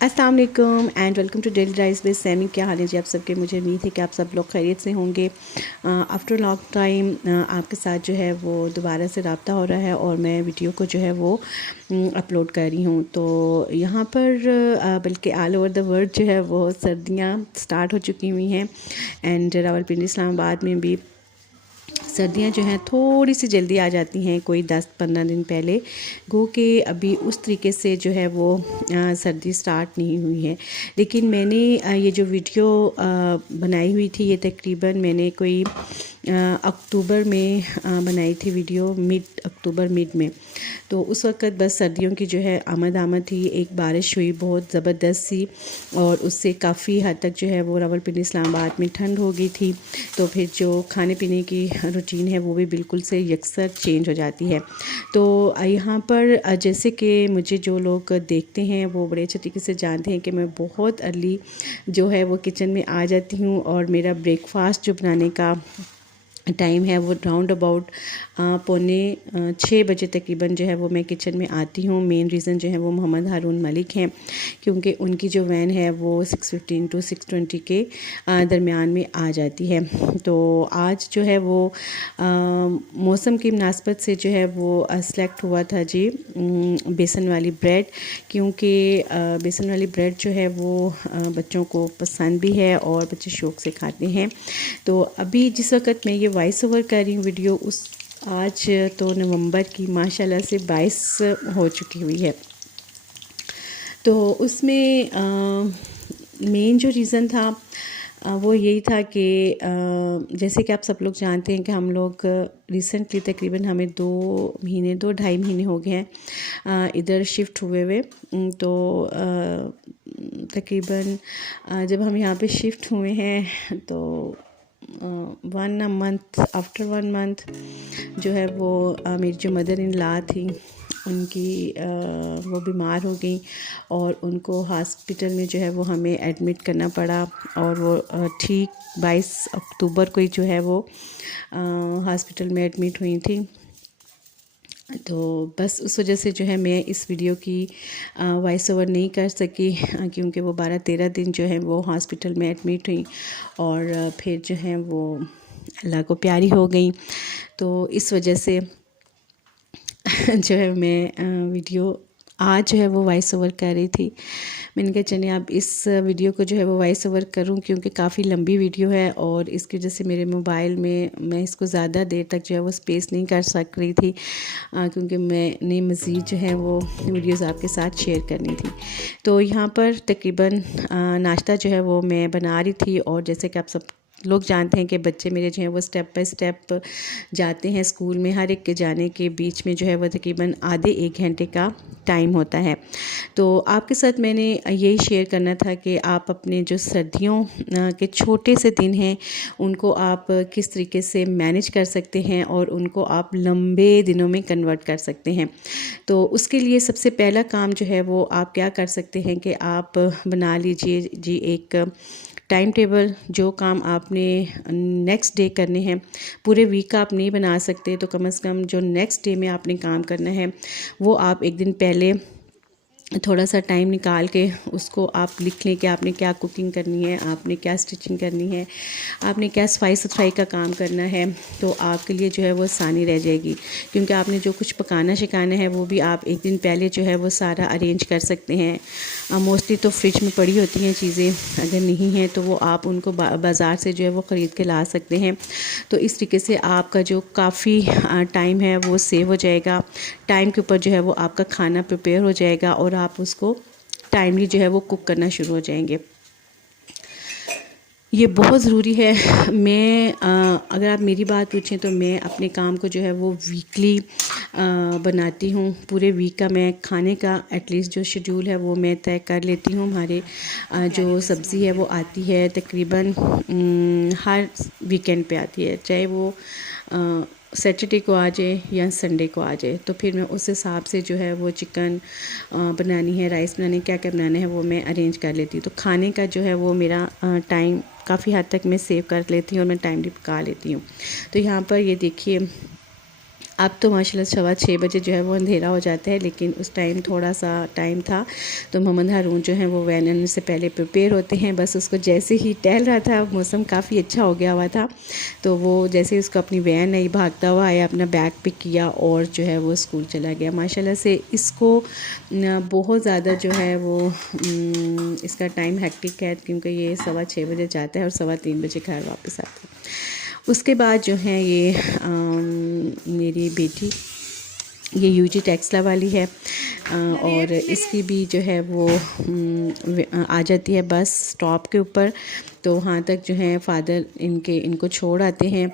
अस्सलाम वालेकुम and welcome to daily rice with Sammy. क्या हाल है जी आप सबके। मुझे उम्मीद है कि आप सब लोग खैरियत से होंगे। आफ्टर लॉन्ग टाइम आपके साथ जो है वो दोबारा से रब्ता हो रहा है और मैं वीडियो को जो है वो अपलोड कर रही हूँ। तो यहाँ पर बल्कि ऑल ओवर द वर्ल्ड जो है वो सर्दियाँ स्टार्ट हो चुकी हुई हैं एंड रावलपिंडी इस्लामाबाद में भी सर्दियाँ जो हैं थोड़ी सी जल्दी आ जाती हैं, कोई 10-15 दिन पहले। गो के अभी उस तरीके से जो है वो सर्दी स्टार्ट नहीं हुई है। लेकिन मैंने ये जो वीडियो बनाई हुई थी, ये तकरीबन मैंने कोई अक्टूबर में बनाई थी वीडियो, मिड अक्टूबर मिड में। तो उस वक्त बस सर्दियों की जो है आमद थी। एक बारिश हुई बहुत ज़बरदस्त सी और उससे काफ़ी हद तक जो है वो रावलपिंडी इस्लामाबाद में ठंड हो गई थी। तो फिर जो खाने पीने की रूटीन है वो भी बिल्कुल से यकसर चेंज हो जाती है। तो यहाँ पर जैसे कि मुझे जो लोग देखते हैं वो बड़े अच्छे तरीके से जानते हैं कि मैं बहुत अर्ली जो है वो किचन में आ जाती हूँ और मेरा ब्रेकफास्ट जो बनाने का टाइम है वो राउंड अबाउट 5:45 बजे तकरीबन जो है वो मैं किचन में आती हूँ। मेन रीज़न जो है वो मोहम्मद हारून मलिक हैं, क्योंकि उनकी जो वैन है वो 6:15 to 6:20 के दरमियान में आ जाती है। तो आज जो है वो मौसम की मुनासबत से जो है वो सेलेक्ट हुआ था जी बेसन वाली ब्रेड, क्योंकि बेसन वाली ब्रेड जो है वो बच्चों को पसंद भी है और बच्चे शौक़ से खाते हैं। तो अभी जिस वक्त मैं ये वॉइस ओवर कर रही हूँ वीडियो, उस आज तो नवंबर की माशाल्लाह से 22 हो चुकी हुई है। तो उसमें मेन जो रीज़न था वो यही था कि जैसे कि आप सब लोग जानते हैं कि हम लोग रिसेंटली तकरीबन हमें 2-2.5 महीने हो गए हैं इधर शिफ्ट हुए हुए। तो तकरीबन जब हम यहाँ पे शिफ्ट हुए हैं तो 1 मंथ आफ्टर 1 मंथ जो है वो मेरी जो मदर इन लॉ थी उनकी वो बीमार हो गई और उनको हॉस्पिटल में जो है वो हमें एडमिट करना पड़ा। और वो ठीक 22 अक्टूबर को ही जो है वो हॉस्पिटल में एडमिट हुई थी। तो बस उस वजह से जो है मैं इस वीडियो की वॉइस ओवर नहीं कर सकी, क्योंकि वो 12-13 दिन जो है वो हॉस्पिटल में एडमिट हुई और फिर जो है वो अल्लाह को प्यारी हो गई। तो इस वजह से जो है मैं वीडियो आज जो है वो वॉइस ओवर कर रही थी। मैंने कहा चलिए अब इस वीडियो को जो है वो वॉइस ओवर करूं, क्योंकि काफ़ी लंबी वीडियो है और इसकी वजह से मेरे मोबाइल में मैं इसको ज़्यादा देर तक जो है वो स्पेस नहीं कर सक रही थी, क्योंकि मैंने मज़ीद जो है वो वीडियोस आपके साथ शेयर करनी थी। तो यहाँ पर तकरीबन नाश्ता जो है वो मैं बना रही थी और जैसे कि आप सब लोग जानते हैं कि बच्चे मेरे जो हैं वो स्टेप बाय स्टेप जाते हैं स्कूल में। हर एक के जाने के बीच में जो है वो तकरीबन आधे 1 घंटे का टाइम होता है। तो आपके साथ मैंने यही शेयर करना था कि आप अपने जो सर्दियों के छोटे से दिन हैं उनको आप किस तरीके से मैनेज कर सकते हैं और उनको आप लंबे दिनों में कन्वर्ट कर सकते हैं। तो उसके लिए सबसे पहला काम जो है वो आप क्या कर सकते हैं कि आप बना लीजिए जी एक टाइम टेबल। जो काम आपने नेक्स्ट डे करने हैं, पूरे वीक का आप नहीं बना सकते तो कम से कम जो नेक्स्ट डे में आपने काम करना है वो आप एक दिन पहले थोड़ा सा टाइम निकाल के उसको आप लिख लें कि आपने क्या कुकिंग करनी है, आपने क्या स्टिचिंग करनी है, आपने क्या सफाई सुथराई का काम करना है। तो आपके लिए जो है वो आसानी रह जाएगी, क्योंकि आपने जो कुछ पकाना शिकाना है वो भी आप एक दिन पहले जो है वो सारा अरेंज कर सकते हैं। मोस्टली तो फ्रिज में पड़ी होती हैं चीज़ें, अगर नहीं है तो वो आप उनको बाज़ार से जो है वो ख़रीद के ला सकते हैं। तो इस तरीके से आपका जो काफ़ी टाइम है वो सेव हो जाएगा। टाइम के ऊपर जो है वो आपका खाना प्रिपेयर हो जाएगा और आप उसको टाइमली जो है वो कुक करना शुरू हो जाएंगे। ये बहुत ज़रूरी है। मैं अगर आप मेरी बात पूछें तो मैं अपने काम को जो है वो वीकली बनाती हूँ। पूरे वीक का मैं खाने का एटलीस्ट जो शेड्यूल है वो मैं तय कर लेती हूँ। हमारे जो सब्ज़ी है वो आती है तकरीबन हर वीकेंड पे आती है, चाहे वो सैटरडे को आ जाए या संडे को आ जाए। तो फिर मैं उस हिसाब से जो है वो चिकन बनानी है, राइस बनानी, क्या क्या बनाना है वो मैं अरेंज कर लेती हूँ। तो खाने का जो है वो मेरा टाइम काफ़ी हद तक मैं सेव कर लेती हूँ और मैं टाइमली पका लेती हूँ। तो यहाँ पर ये देखिए अब तो माशाल्लाह 6:15 जो है वो अंधेरा हो जाता है, लेकिन उस टाइम थोड़ा सा टाइम था। तो मोहम्मद हारून जो हैं वो वैन आने से पहले प्रिपेयर होते हैं। बस उसको जैसे ही टहल रहा था, मौसम काफ़ी अच्छा हो गया हुआ था, तो वो जैसे ही उसको अपनी वैन आई भागता हुआ आया, अपना बैग पिक किया और जो है वो स्कूल चला गया। माशाल्लाह से इसको बहुत ज़्यादा जो है वो इसका टाइम हेक्टिक है, क्योंकि ये 6:15 जाता है और 3:15 घर वापस आता है। उसके बाद जो है ये मेरी बेटी, ये यूजी टेक्सला वाली है, और इसकी भी जो है वो आ जाती है बस स्टॉप के ऊपर। तो वहाँ तक जो है फादर इनको छोड़ आते हैं।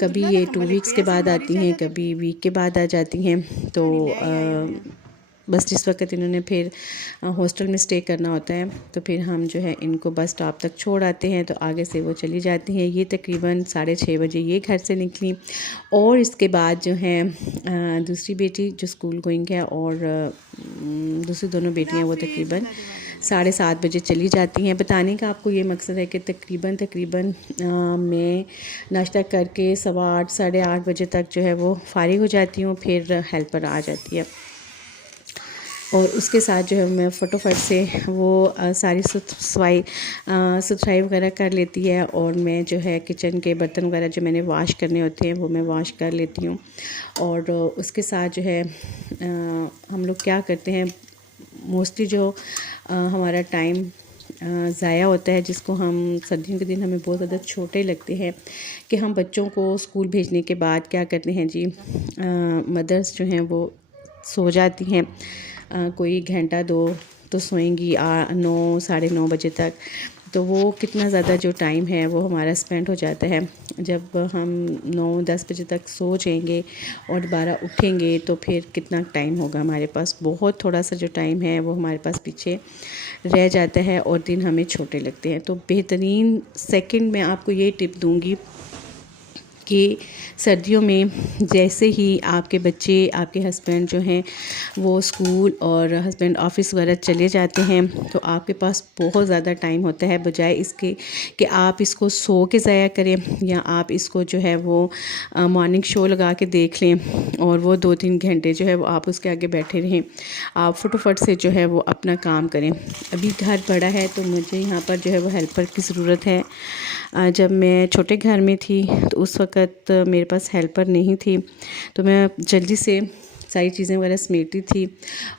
कभी ये 2 वीक्स के बाद आती हैं, कभी वीक के बाद आ जाती हैं। तो बस जिस वक्त इन्होंने फिर हॉस्टल में स्टे करना होता है, तो फिर हम जो है इनको बस स्टॉप तक छोड़ आते हैं, तो आगे से वो चली जाती हैं। ये तकरीबन 6:30 ये घर से निकली। और इसके बाद जो है दूसरी बेटी जो स्कूल गोइंग है, और दूसरी दोनों बेटियां वो तकरीबन 7:30 चली जाती हैं। बताने का आपको ये मकसद है कि तकरीबन मैं नाश्ता करके 8:15 8:30 तक जो है वो फ़ारिग हो जाती हूँ। फिर हेल्पर आ जाती है और उसके साथ जो है मैं फटोफट से वो सारी सुथराई वगैरह कर लेती है। और मैं जो है किचन के बर्तन वगैरह जो मैंने वॉश करने होते हैं वो मैं वॉश कर लेती हूँ। और उसके साथ जो है हम लोग क्या करते हैं, मोस्टली जो हमारा टाइम ज़ाया होता है, जिसको हम सर्दियों के दिन हमें बहुत ज़्यादा छोटे लगते हैं, कि हम बच्चों को स्कूल भेजने के बाद क्या करते हैं जी, मदर्स जो हैं वो सो जाती हैं। कोई घंटा 2 तो सोएंगी 9 9:30 बजे तक। तो वो कितना ज़्यादा जो टाइम है वो हमारा स्पेंड हो जाता है। जब हम 9-10 बजे तक सो जाएंगे और दोबारा उठेंगे तो फिर कितना टाइम होगा हमारे पास। बहुत थोड़ा सा जो टाइम है वो हमारे पास पीछे रह जाता है और दिन हमें छोटे लगते हैं। तो बेहतरीन सेकंड मैं आपको ये टिप दूंगी कि सर्दियों में जैसे ही आपके बच्चे, आपके हस्बैंड जो हैं वो स्कूल और हस्बैंड ऑफिस वगैरह चले जाते हैं, तो आपके पास बहुत ज़्यादा टाइम होता है, बजाय इसके कि आप इसको सो के ज़ाया करें या आप इसको जो है वो मॉर्निंग शो लगा के देख लें और वो 2-3 घंटे जो है वो आप उसके आगे बैठे रहें। आप फटाफट से जो है वो अपना काम करें। अभी घर बड़ा है तो मुझे यहाँ पर जो है वो हेल्पर की ज़रूरत है। जब मैं छोटे घर में थी तो उस वक़्त मेरे पास हेल्पर नहीं थी, तो मैं जल्दी से सारी चीज़ें वगैरह समेटती थी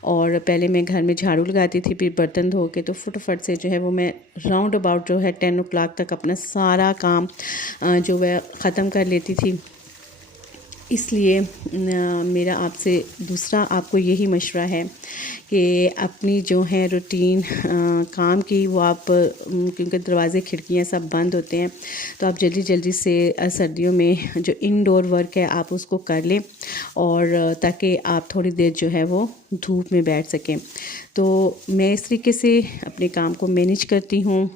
और पहले मैं घर में झाड़ू लगाती थी, फिर बर्तन धो के तो फटाफट से जो है वो मैं राउंड अबाउट जो है 10 o'clock तक अपना सारा काम जो है ख़त्म कर लेती थी। इसलिए मेरा आपसे दूसरा आपको यही मशवरा है कि अपनी जो है रूटीन काम की वो आप, क्योंकि दरवाज़े खिड़कियाँ सब बंद होते हैं, तो आप जल्दी जल्दी से सर्दियों में जो इनडोर वर्क है आप उसको कर लें, और ताकि आप थोड़ी देर जो है वो धूप में बैठ सकें। तो मैं इस तरीके से अपने काम को मैनेज करती हूँ,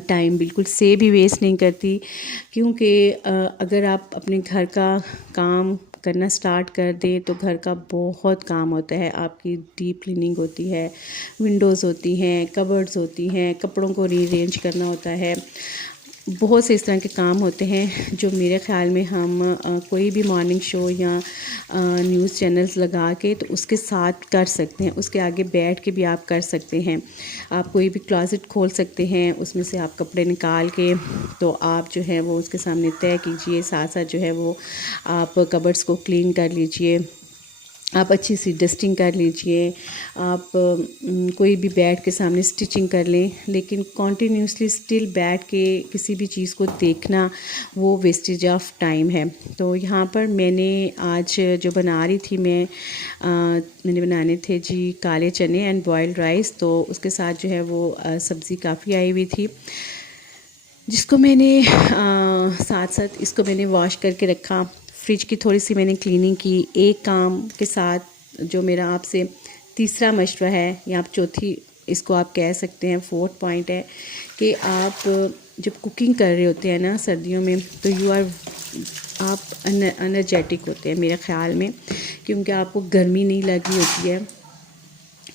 टाइम बिल्कुल से भी वेस्ट नहीं करती। क्योंकि अगर आप अपने घर का काम करना स्टार्ट कर दें तो घर का बहुत काम होता है। आपकी डीप क्लीनिंग होती है, विंडोज़ होती हैं, कबर्ड्स होती हैं, कपड़ों को रीअरेंज करना होता है, बहुत से इस तरह के काम होते हैं जो मेरे ख़्याल में हम कोई भी मॉर्निंग शो या न्यूज़ चैनल्स लगा के तो उसके साथ कर सकते हैं, उसके आगे बैठ के भी आप कर सकते हैं। आप कोई भी क्लोज़ेट खोल सकते हैं, उसमें से आप कपड़े निकाल के तो आप जो है वो उसके सामने तय कीजिए, साथ साथ जो है वो आप कबर्ड्स को क्लीन कर लीजिए, आप अच्छी सी डस्टिंग कर लीजिए, आप कोई भी बैठ के सामने स्टिचिंग कर लें। लेकिन कॉन्टीन्यूसली स्टिल बैठ के किसी भी चीज़ को देखना वो वेस्टेज ऑफ टाइम है। तो यहाँ पर मैंने आज जो बना रही थी मैंने बनाने थे जी काले चने एंड बॉयल्ड राइस। तो उसके साथ जो है वो सब्ज़ी काफ़ी आई हुई थी, जिसको मैंने साथ साथ इसको मैंने वॉश करके रखा। फ्रिज की थोड़ी सी मैंने क्लीनिंग की। एक काम के साथ जो मेरा आपसे तीसरा मशवरा है, या आप चौथी इसको आप कह सकते हैं, 4th पॉइंट है कि आप जब कुकिंग कर रहे होते हैं ना सर्दियों में, तो आप एनर्जेटिक होते हैं मेरे ख़्याल में, क्योंकि आपको गर्मी नहीं लगी होती है।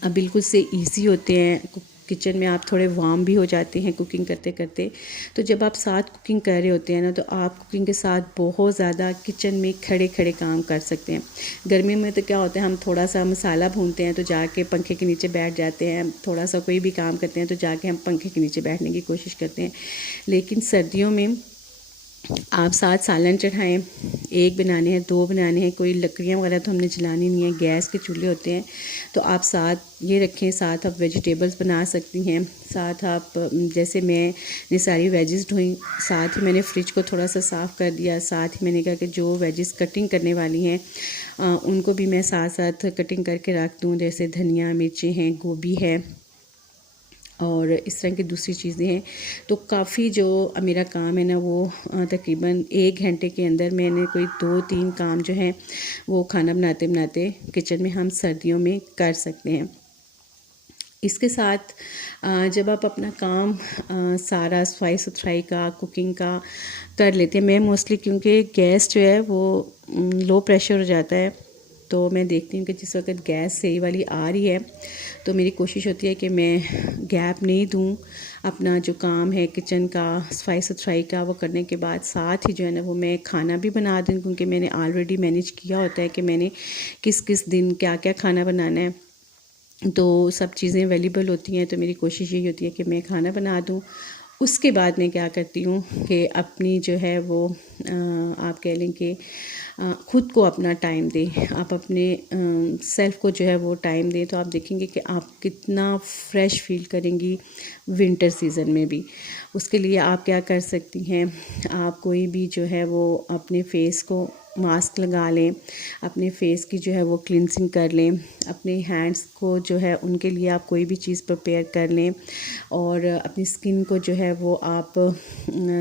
अब बिल्कुल से इजी होते हैं किचन में आप थोड़े वार्म भी हो जाते हैं कुकिंग करते करते। तो जब आप साथ कुकिंग कर रहे होते हैं ना, तो आप कुकिंग के साथ बहुत ज़्यादा किचन में खड़े खड़े काम कर सकते हैं। गर्मी में तो क्या होता है, हम थोड़ा सा मसाला भूनते हैं तो जाके पंखे के नीचे बैठ जाते हैं, थोड़ा सा कोई भी काम करते हैं तो जाके हम पंखे के नीचे बैठने की कोशिश करते हैं। लेकिन सर्दियों में आप साथ सालन चढ़ाएं, एक बनाने हैं, दो बनाने हैं, कोई लकड़ियाँ वगैरह तो हमने जलानी नहीं है, गैस के चूल्हे होते हैं। तो आप साथ ये रखें, साथ आप वेजिटेबल्स बना सकती हैं। साथ आप जैसे मैंने सारी वेजिस धोई, साथ ही मैंने फ्रिज को थोड़ा सा साफ़ कर दिया। साथ ही मैंने कहा कि जो वेजिस कटिंग करने वाली हैं उनको भी मैं साथ साथ कटिंग करके रख दूँ, जैसे धनिया, मिर्चें हैं, गोभी है और इस तरह की दूसरी चीज़ें हैं। तो काफ़ी जो मेरा काम है ना, वो तकरीबन 1 घंटे के अंदर मैंने कोई 2-3 काम जो हैं वो खाना बनाते बनाते किचन में हम सर्दियों में कर सकते हैं। इसके साथ जब आप अपना काम सारा सफाई सुथराई का, कुकिंग का कर लेते हैं, मैं मोस्टली क्योंकि गैस जो है वो लो प्रेशर हो जाता है, तो मैं देखती हूँ कि जिस वक्त गैस सही वाली आ रही है तो मेरी कोशिश होती है कि मैं गैप नहीं दूँ। अपना जो काम है किचन का, सफाई सुथराई का, वो करने के बाद साथ ही जो है ना वो मैं खाना भी बना दूँ, क्योंकि मैंने ऑलरेडी मैनेज किया होता है कि मैंने किस किस दिन क्या क्या खाना बनाना है। तो सब चीज़ें अवेलेबल होती हैं, तो मेरी कोशिश यही होती है कि मैं खाना बना दूँ। उसके बाद मैं क्या करती हूँ कि अपनी जो है वो आप कह लें कि ख़ुद को अपना टाइम दें, आप अपने सेल्फ़ को जो है वो टाइम दें, तो आप देखेंगे कि आप कितना फ़्रेश फ़ील करेंगी विंटर सीज़न में भी। उसके लिए आप क्या कर सकती हैं, आप कोई भी जो है वो अपने फेस को मास्क लगा लें, अपने फेस की जो है वो क्लिनजिंग कर लें, अपने हैंड्स को जो है उनके लिए आप कोई भी चीज़ प्रिपेयर कर लें, और अपनी स्किन को जो है वो आप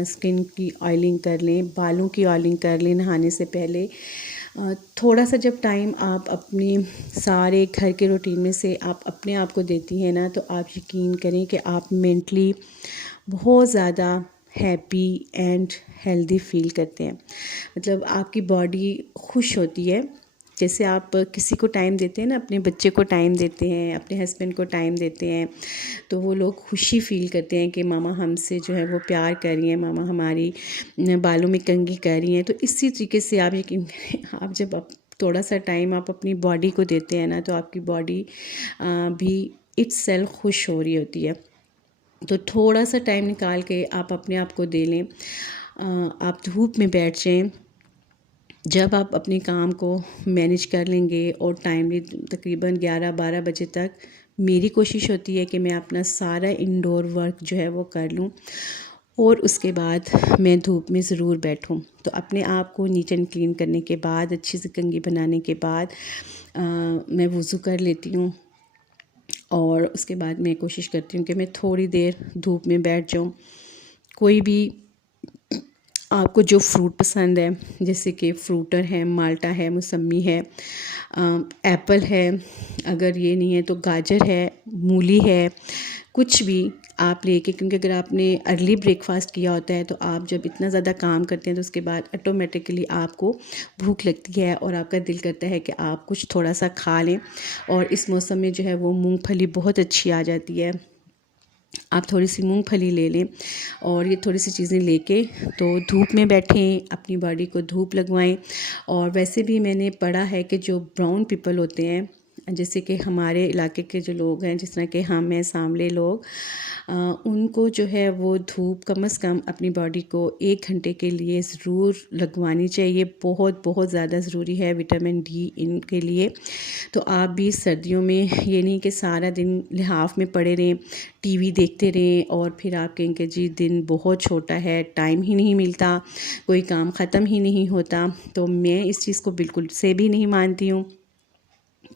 स्किन की ऑयलिंग कर लें, बालों की ऑयलिंग कर लें नहाने से पहले। थोड़ा सा जब टाइम आप अपने सारे घर के रूटीन में से आप अपने आप को देती हैं ना, तो आप यकीन करें कि आप मेंटली बहुत ज़्यादा हैप्पी एंड हेल्दी फील करते हैं। मतलब आपकी बॉडी खुश होती है। जैसे आप किसी को टाइम देते हैं ना, अपने बच्चे को टाइम देते हैं, अपने हस्बैंड को टाइम देते हैं, तो वो लोग खुशी फील करते हैं कि मामा हमसे जो है वो प्यार कर रही हैं, मामा हमारी बालों में कंघी कर रही हैं। तो इसी तरीके से आप यकीन करें, आप जब थोड़ा सा टाइम आप अपनी बॉडी को देते हैं ना, तो आपकी बॉडी भी इट्सेल्फ खुश हो रही होती है। तो थोड़ा सा टाइम निकाल के आप अपने आप को दे लें। आप धूप में बैठ जाएं। जब आप अपने काम को मैनेज कर लेंगे और टाइमली तकरीबन 11-12 बजे तक, मेरी कोशिश होती है कि मैं अपना सारा इंडोर वर्क जो है वो कर लूँ, और उसके बाद मैं धूप में ज़रूर बैठूँ। तो अपने आप को नीट एंड क्लीन करने के बाद, अच्छी से कंघी बनाने के बाद मैं वज़ू कर लेती हूँ, और उसके बाद मैं कोशिश करती हूँ कि मैं थोड़ी देर धूप में बैठ जाऊँ। कोई भी आपको जो फ्रूट पसंद है, जैसे कि फ्रूटर है, माल्टा है, मौसम्मी है, एप्पल है, अगर ये नहीं है तो गाजर है, मूली है, कुछ भी आप लेके, क्योंकि अगर आपने अर्ली ब्रेकफास्ट किया होता है तो आप जब इतना ज़्यादा काम करते हैं तो उसके बाद ऑटोमेटिकली आपको भूख लगती है और आपका दिल करता है कि आप कुछ थोड़ा सा खा लें। और इस मौसम में जो है वो मूंगफली बहुत अच्छी आ जाती है। आप थोड़ी सी मूंगफली ले लें, और ये थोड़ी सी चीज़ें लेके तो धूप में बैठें, अपनी बॉडी को धूप लगवाएं। और वैसे भी मैंने पढ़ा है कि जो ब्राउन पीपल होते हैं, जैसे कि हमारे इलाके के जो लोग हैं, जिस तरह के हम हैं सांवले लोग, उनको जो है वो धूप कम से कम अपनी बॉडी को 1 घंटे के लिए ज़रूर लगवानी चाहिए। बहुत बहुत ज़्यादा ज़रूरी है विटामिन डी इनके लिए। तो आप भी सर्दियों में ये नहीं कि सारा दिन लिहाफ में पड़े रहें, टीवी देखते रहें, और फिर आप कहेंगे जी दिन बहुत छोटा है, टाइम ही नहीं मिलता, कोई काम ख़त्म ही नहीं होता। तो मैं इस चीज़ को बिल्कुल से भी नहीं मानती हूँ,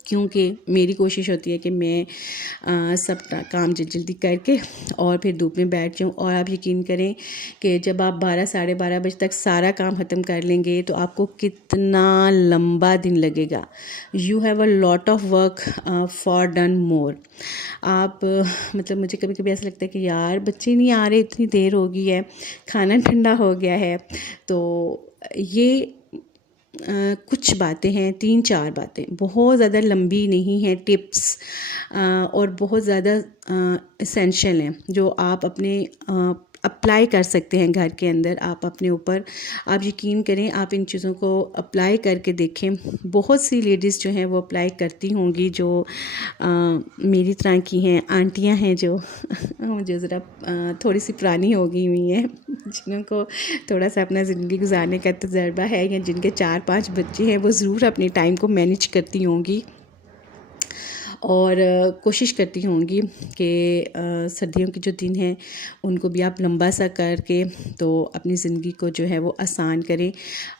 क्योंकि मेरी कोशिश होती है कि मैं सब काम जल्दी करके और फिर धूप में बैठ जाऊँ। और आप यकीन करें कि जब आप 12 साढ़े 12 बजे तक सारा काम ख़त्म कर लेंगे तो आपको कितना लंबा दिन लगेगा। You have a lot of work for done more. आप मतलब मुझे कभी कभी ऐसा लगता है कि यार बच्चे नहीं आ रहे, इतनी देर हो गई है, खाना ठंडा हो गया है। तो ये कुछ बातें हैं, 3-4 बातें, बहुत ज़्यादा लंबी नहीं हैं टिप्स, और बहुत ज़्यादा इसेंशियल हैं, जो आप अपने अप्लाई कर सकते हैं घर के अंदर। आप अपने ऊपर, आप यकीन करें, आप इन चीज़ों को अप्लाई करके देखें। बहुत सी लेडीज़ जो हैं वो अप्लाई करती होंगी, जो मेरी तरह की हैं, आंटियां हैं, जो मुझे ज़रा थोड़ी सी पुरानी हो गई हुई हैं, जिनको थोड़ा सा अपना ज़िंदगी गुजारने का तजर्बा है, या जिनके 4-5 बच्चे हैं, वो ज़रूर अपने टाइम को मैनेज करती होंगी और कोशिश करती होंगी कि सर्दियों के जो दिन हैं उनको भी आप लंबा सा करके तो अपनी ज़िंदगी को जो है वो आसान करें।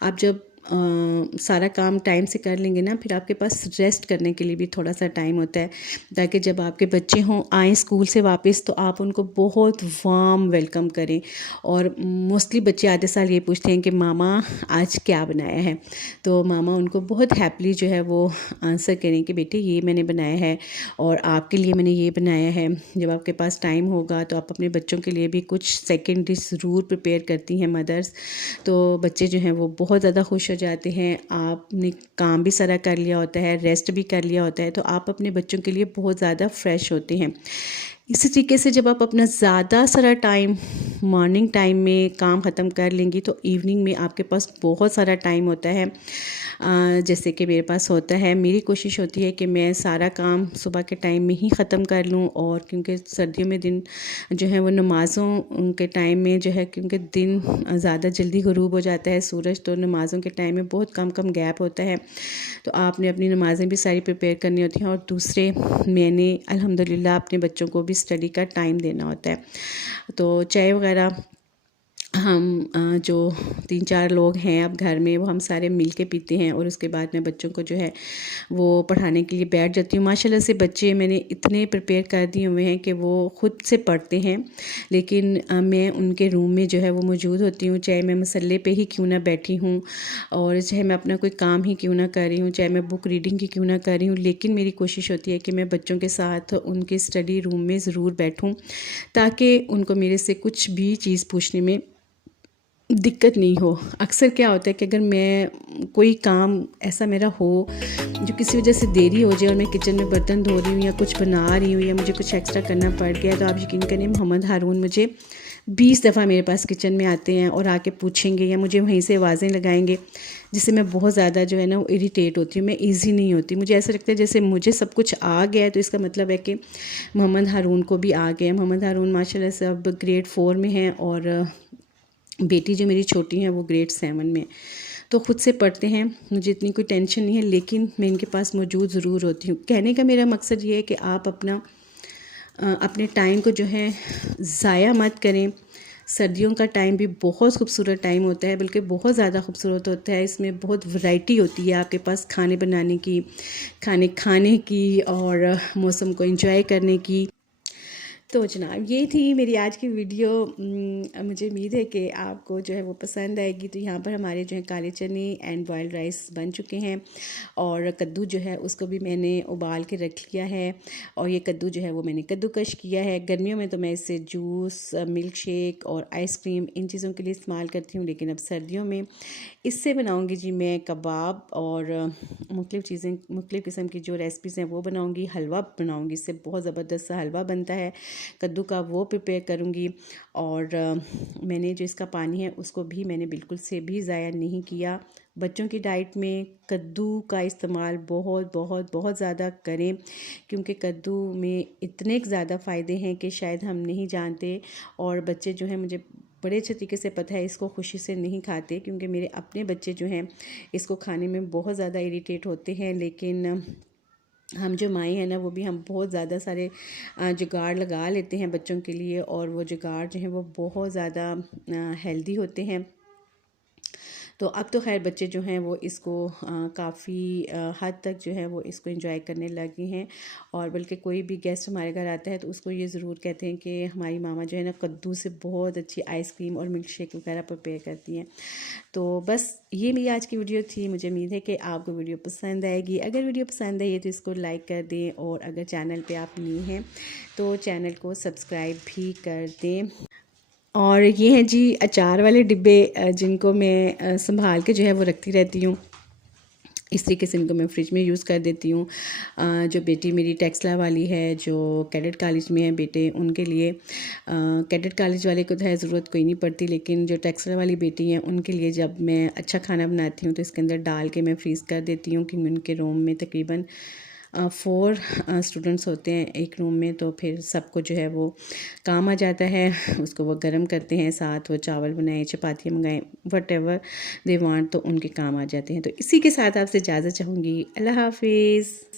आप जब सारा काम टाइम से कर लेंगे ना, फिर आपके पास रेस्ट करने के लिए भी थोड़ा सा टाइम होता है, ताकि जब आपके बच्चे हों आएँ स्कूल से वापस, तो आप उनको बहुत वार्म वेलकम करें। और मोस्टली बच्चे आधे साल ये पूछते हैं कि मामा आज क्या बनाया है, तो मामा उनको बहुत हैप्पीली जो है वो आंसर करें कि बेटे ये मैंने बनाया है और आपके लिए मैंने ये बनाया है। जब आपके पास टाइम होगा तो आप अपने बच्चों के लिए भी कुछ सेकंड डिश ज़रूर प्रिपेयर करती हैं मदर्स, तो बच्चे जो हैं वो बहुत ज़्यादा खुश हो जाते हैं। आपने काम भी सारा कर लिया होता है, रेस्ट भी कर लिया होता है, तो आप अपने बच्चों के लिए बहुत ज़्यादा फ्रेश होते हैं। इसी तरीके से जब आप अपना ज़्यादा सारा टाइम मॉर्निंग टाइम में काम ख़त्म कर लेंगी, तो इवनिंग में आपके पास बहुत सारा टाइम होता है। जैसे कि मेरे पास होता है, मेरी कोशिश होती है कि मैं सारा काम सुबह के टाइम में ही ख़त्म कर लूँ। और क्योंकि सर्दियों में दिन जो है वो नमाज़ों के टाइम में जो है, क्योंकि दिन ज़्यादा जल्दी ग़ुरूब हो जाता है सूरज, तो नमाज़ों के टाइम में बहुत कम गैप होता है, तो आपने अपनी नमाज़ें भी सारी प्रिपेयर करनी होती हैं। और दूसरे, मैंने अल्हम्दुलिल्लाह अपने बच्चों को भी स्टडी का टाइम देना होता है, तो चाय वग़ैरह हम जो 3-4 लोग हैं अब घर में, वो हम सारे मिल के पीते हैं। और उसके बाद मैं बच्चों को जो है वो पढ़ाने के लिए बैठ जाती हूँ। माशाल्लाह से बच्चे मैंने इतने प्रिपेयर कर दिए हुए हैं कि वो ख़ुद से पढ़ते हैं, लेकिन मैं उनके रूम में जो है वो मौजूद होती हूँ, चाहे मैं मसल्ले पे ही क्यों ना बैठी हूँ, और चाहे मैं अपना कोई काम ही क्यों ना कर रही हूँ, चाहे मैं बुक रीडिंग की क्यों ना कर रही हूँ, लेकिन मेरी कोशिश होती है कि मैं बच्चों के साथ उनके स्टडी रूम में ज़रूर बैठूँ, ताकि उनको मेरे से कुछ भी चीज़ पूछने में दिक्कत नहीं हो। अक्सर क्या होता है कि अगर मैं कोई काम ऐसा मेरा हो जो किसी वजह से देरी हो जाए, और मैं किचन में बर्तन धो रही हूँ या कुछ बना रही हूँ या मुझे कुछ एक्स्ट्रा करना पड़ गया, तो आप यकीन करें मोहम्मद हारून मुझे 20 दफ़ा मेरे पास किचन में आते हैं और आके पूछेंगे या मुझे वहीं से आवाज़ें लगाएंगे, जिससे मैं बहुत ज़्यादा जो है ना वो इरिटेट होती हूँ, मैं ईज़ी नहीं होती। मुझे ऐसा लगता है जैसे मुझे सब कुछ आ गया है, तो इसका मतलब है कि मोहम्मद हारून को भी आ गया। मोहम्मद हारून माशाल्लाह से अब ग्रेड 4 में हैं, और बेटी जो मेरी छोटी है वो ग्रेड 7 में, तो ख़ुद से पढ़ते हैं, मुझे इतनी कोई टेंशन नहीं है, लेकिन मैं इनके पास मौजूद ज़रूर होती हूँ। कहने का मेरा मकसद ये है कि आप अपने टाइम को जो है ज़ाया मत करें। सर्दियों का टाइम भी बहुत खूबसूरत टाइम होता है, बल्कि बहुत ज़्यादा खूबसूरत होता है। इसमें बहुत वैरायटी होती है आपके पास खाने बनाने की, खाने की, और मौसम को एंजॉय करने की। तो जनाब ये थी मेरी आज की वीडियो। मुझे उम्मीद है कि आपको जो है वो पसंद आएगी। तो यहाँ पर हमारे जो है काले चने एंड बॉयल्ड राइस बन चुके हैं, और कद्दू जो है उसको भी मैंने उबाल के रख लिया है, और ये कद्दू जो है वो मैंने कद्दूकश किया है। गर्मियों में तो मैं इससे जूस, मिल्क शेक और आइसक्रीम इन चीज़ों के लिए इस्तेमाल करती हूँ, लेकिन अब सर्दियों में इससे बनाऊँगी जी मैं कबाब और मुख्तलिफ़ किस्म की जो रेसिपीज़ हैं वो बनाऊँगी। हलवा बनाऊँगी, इससे बहुत ज़बरदस्त सा हलवा बनता है कद्दू का, वो प्रिपेयर करूँगी। और मैंने जो इसका पानी है उसको भी मैंने बिल्कुल से भी ज़ाया नहीं किया। बच्चों की डाइट में कद्दू का इस्तेमाल बहुत बहुत बहुत ज़्यादा करें, क्योंकि कद्दू में इतने ज़्यादा फ़ायदे हैं कि शायद हम नहीं जानते। और बच्चे जो हैं, मुझे बड़े अच्छे तरीके से पता है, इसको खुशी से नहीं खाते, क्योंकि मेरे अपने बच्चे जो हैं इसको खाने में बहुत ज़्यादा इरिटेट होते हैं। लेकिन हम जो माएँ हैं ना, वो भी हम बहुत ज़्यादा सारे जुगाड़ लगा लेते हैं बच्चों के लिए, और वो जुगाड़ जो हैं वो बहुत ज़्यादा हेल्दी होते हैं। तो अब तो खैर बच्चे जो हैं वो इसको काफ़ी हद तक जो है वो इसको एंजॉय करने लगे हैं। और बल्कि कोई भी गेस्ट हमारे घर आता है तो उसको ये ज़रूर कहते हैं कि हमारी मामा जो है ना कद्दू से बहुत अच्छी आइसक्रीम और मिल्क शेक वगैरह प्रिपेयर करती हैं। तो बस ये मेरी आज की वीडियो थी। मुझे उम्मीद है कि आपको वीडियो पसंद आएगी। अगर वीडियो पसंद आई है तो इसको लाइक कर दें, और अगर चैनल पे आप न्यू हैं तो चैनल को सब्सक्राइब भी कर दें। और ये हैं जी अचार वाले डिब्बे, जिनको मैं संभाल के जो है वो रखती रहती हूँ। इस तरीके से इनको मैं फ्रिज में यूज़ कर देती हूँ। जो बेटी मेरी टेक्सला वाली है, जो कैडेट कॉलेज में है बेटे, उनके लिए कैडेट कॉलेज वाले को तो है ज़रूरत कोई नहीं पड़ती, लेकिन जो टेक्सला वाली बेटी हैं उनके लिए जब मैं अच्छा खाना बनाती हूँ तो इसके अंदर डाल के मैं फ्रीज़ कर देती हूँ, क्योंकि उनके रूम में तकरीबन 4 स्टूडेंट्स होते हैं एक रूम में, तो फिर सबको जो है वो काम आ जाता है। उसको वो गर्म करते हैं, साथ वो चावल बनाएं, चपातियाँ मंगाएं, वट एवर दे वांट, तो उनके काम आ जाते हैं। तो इसी के साथ आपसे इजाज़त चाहूँगी। अल्लाह हाफिज़।